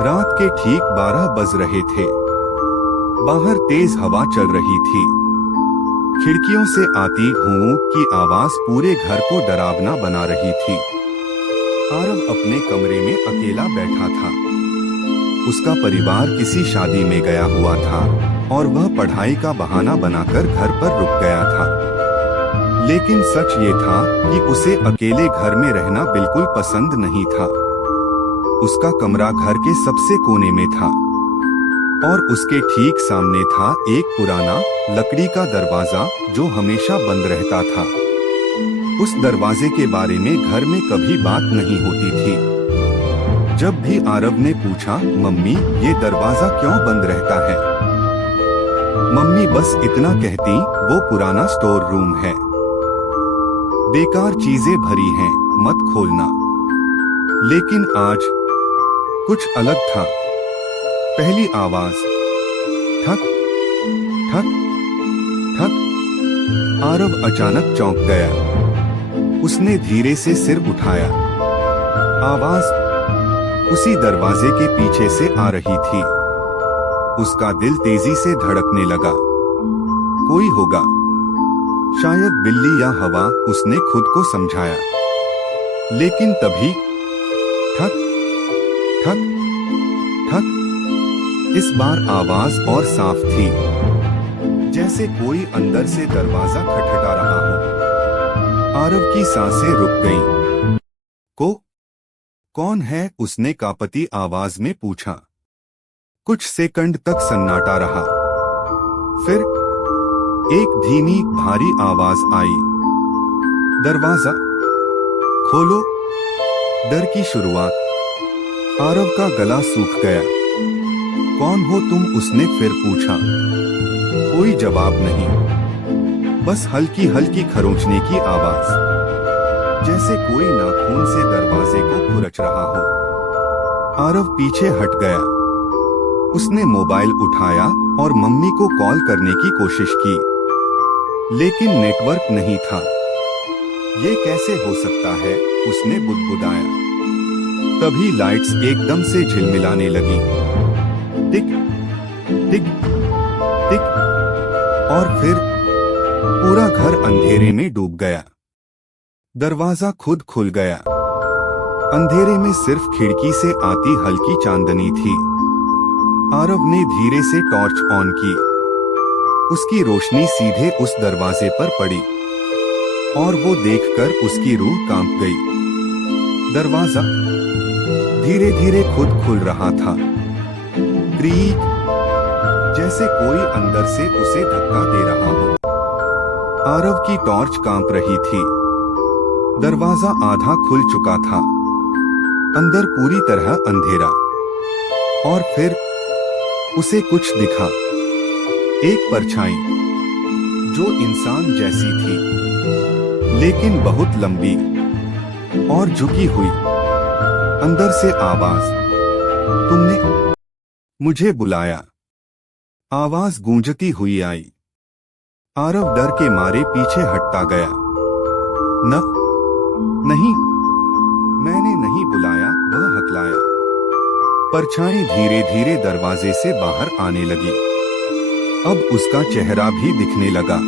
रात के ठीक 12 बज रहे थे। बाहर तेज हवा चल रही थी। खिड़कियों से आती हुओं की आवाज पूरे घर को डरावना बना रही थी। आरव अपने कमरे में अकेला बैठा था। उसका परिवार किसी शादी में गया हुआ था और वह पढ़ाई का बहाना बनाकर घर पर रुक गया था। लेकिन सच ये था कि उसे अकेले घर में रहना बिल्कुल पसंद नहीं था। उसका कमरा घर के सबसे कोने में था और उसके ठीक सामने था एक पुराना लकड़ी का दरवाजा जो हमेशा बंद रहता था। उस दरवाजे के बारे में घर में कभी बात नहीं होती थी। जब भी आरव ने पूछा, मम्मी ये दरवाजा क्यों बंद रहता है, मम्मी बस इतना कहती, वो पुराना स्टोर रूम है, बेकार चीजें भरी हैं, मत खोलना। लेकिन आज कुछ अलग था। पहली आवाज, ठक ठक ठक। आरव अचानक चौंक गया। उसने धीरे से सिर उठाया। आवाज उसी दरवाजे के पीछे से आ रही थी। उसका दिल तेजी से धड़कने लगा। कोई होगा, शायद बिल्ली या हवा, उसने खुद को समझाया। लेकिन तभी ठक ठक ठक। इस बार आवाज और साफ थी, जैसे कोई अंदर से दरवाजा खटखटा रहा हो। आरव की सांसें रुक गईं। कौन है, उसने कांपती आवाज में पूछा। कुछ सेकंड तक सन्नाटा रहा। फिर एक धीमी भारी आवाज आई, दरवाजा खोलो। डर की शुरुआत। आरव का गला सूख गया। कौन हो तुम, उसने फिर पूछा। कोई जवाब नहीं, बस हल्की हल्की खरोंचने की आवाज, जैसे कोई नाखून से दरवाजे को खुरच रहा हो। आरव पीछे हट गया। उसने मोबाइल उठाया और मम्मी को कॉल करने की कोशिश की, लेकिन नेटवर्क नहीं था। ये कैसे हो सकता है, उसने बुदबुदाया। तभी लाइट्स एकदम से झिलमिलाने लगी। टिक टिक टिक। और फिर पूरा घर अंधेरे में डूब गया। दरवाजा खुद खुल गया। अंधेरे में सिर्फ खिड़की से आती हल्की चांदनी थी। आरव ने धीरे से टॉर्च ऑन की। उसकी रोशनी सीधे उस दरवाजे पर पड़ी और वो देखकर उसकी रूह कांप गई। दरवाजा धीरे धीरे खुद खुल रहा था। क्रीक, जैसे कोई अंदर से उसे धक्का दे रहा हो। आरव की टॉर्च कांप रही थी। दरवाजा आधा खुल चुका था, अंदर पूरी तरह अंधेरा। और फिर उसे कुछ दिखा, एक परछाई जो इंसान जैसी थी, लेकिन बहुत लंबी और झुकी हुई। अंदर से आवाज, तुमने मुझे बुलाया। आवाज गूंजती हुई आई। आरव डर के मारे पीछे हटता गया। नहीं, मैंने नहीं बुलाया, वह हकलाया। परछाई धीरे धीरे दरवाजे से बाहर आने लगी। अब उसका चेहरा भी दिखने लगा,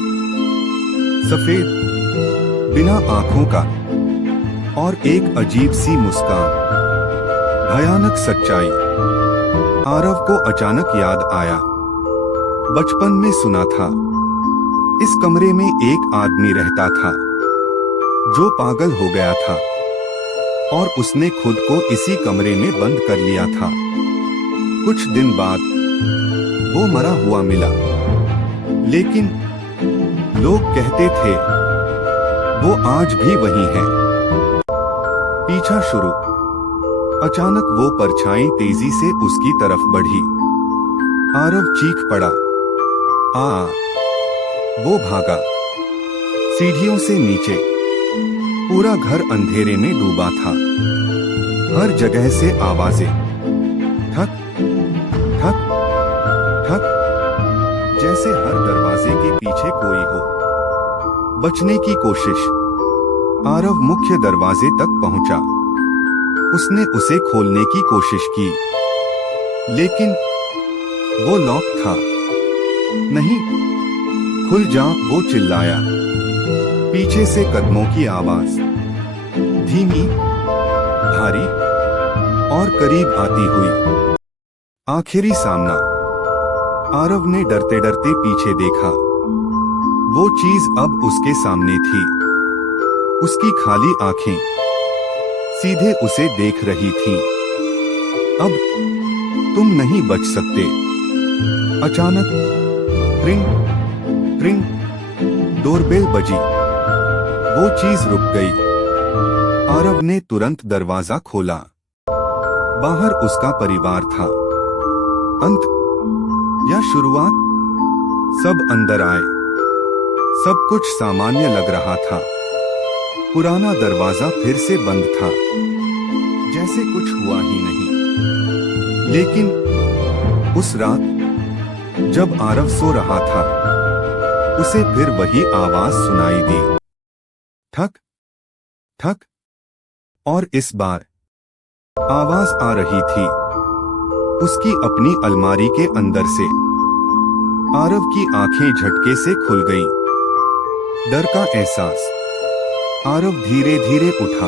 सफेद, बिना आंखों का, और एक अजीब सी मुस्कान। भयानक सच्चाई। आरव को अचानक याद आया, बचपन में सुना था, इस कमरे में एक आदमी रहता था जो पागल हो गया था और उसने खुद को इसी कमरे में बंद कर लिया था। कुछ दिन बाद वो मरा हुआ मिला, लेकिन लोग कहते थे वो आज भी वही है। पीछा शुरू। अचानक वो परछाई तेजी से उसकी तरफ बढ़ी। आरव चीख पड़ा। वो भागा सीढ़ियों से नीचे। पूरा घर अंधेरे में डूबा था। हर जगह से आवाजें, ठक ठक ठक, जैसे हर दरवाजे के पीछे कोई हो। बचने की कोशिश। आरव मुख्य दरवाजे तक पहुंचा। उसने उसे खोलने की कोशिश की, लेकिन वो लॉक था। नहीं, खुल जा, वो चिल्लाया। पीछे से कदमों की आवाज, धीमी, भारी और करीब आती हुई। आखिरी सामना। आरव ने डरते डरते पीछे देखा। वो चीज अब उसके सामने थी। उसकी खाली आंखें सीधे उसे देख रही थीं। अब तुम नहीं बच सकते। अचानक ट्रिंग ट्रिंग डोरबेल बजी। वो चीज रुक गई। आरव ने तुरंत दरवाजा खोला। बाहर उसका परिवार था। अंत या शुरुआत? सब अंदर आए। सब कुछ सामान्य लग रहा था। पुराना दरवाजा फिर से बंद था, जैसे कुछ हुआ ही नहीं। लेकिन उस रात जब आरव सो रहा था, उसे फिर वही आवाज सुनाई दी, ठक ठक। और इस बार आवाज आ रही थी उसकी अपनी अलमारी के अंदर से। आरव की आंखें झटके से खुल गईं। डर का एहसास। आरव धीरे धीरे उठा।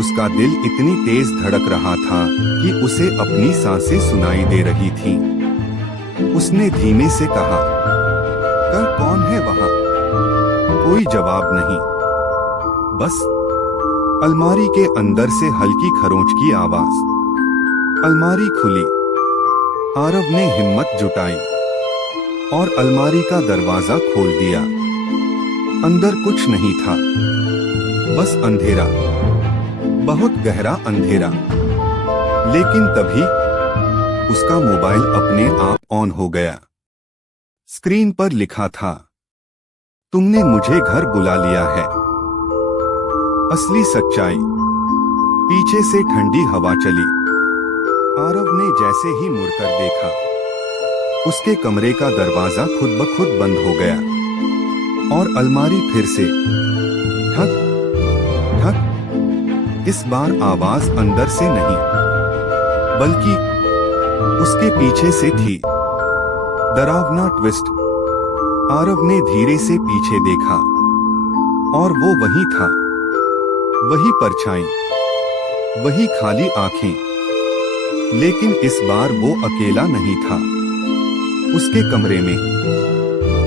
उसका दिल इतनी तेज धड़क रहा था कि उसे अपनी सांसें सुनाई दे रही थीं। उसने धीमे से कहा, "कर कौन है वहां?" कोई जवाब नहीं। बस अलमारी के अंदर से हल्की खरोंच की आवाज। अलमारी खुली। आरव ने हिम्मत जुटाई और अलमारी का दरवाजा खोल दिया। अंदर कुछ नहीं था, बस अंधेरा, बहुत गहरा अंधेरा। लेकिन तभी उसका मोबाइल अपने आप ऑन हो गया। स्क्रीन पर लिखा था, "तुमने मुझे घर बुला लिया है।" असली सच्चाई। पीछे से ठंडी हवा चली। आरव ने जैसे ही मुड़कर देखा, उसके कमरे का दरवाजा खुद ब खुद बंद हो गया और अलमारी फिर से ठक ठक। इस बार आवाज अंदर से नहीं, बल्कि उसके पीछे से थी। डरावना ट्विस्ट। आरव ने धीरे से पीछे देखा और वो वही था। वही परछाई, वही खाली आंखें। लेकिन इस बार वो अकेला नहीं था। उसके कमरे में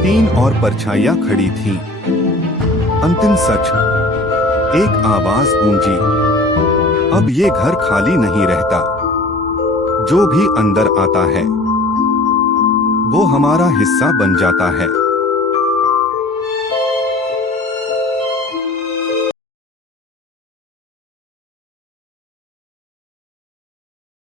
3 और परछाइयां खड़ी थीं। अंतिम सच। एक आवाज गूंजी, "अब ये घर खाली नहीं रहता। जो भी अंदर आता है, वो हमारा हिस्सा बन जाता है।"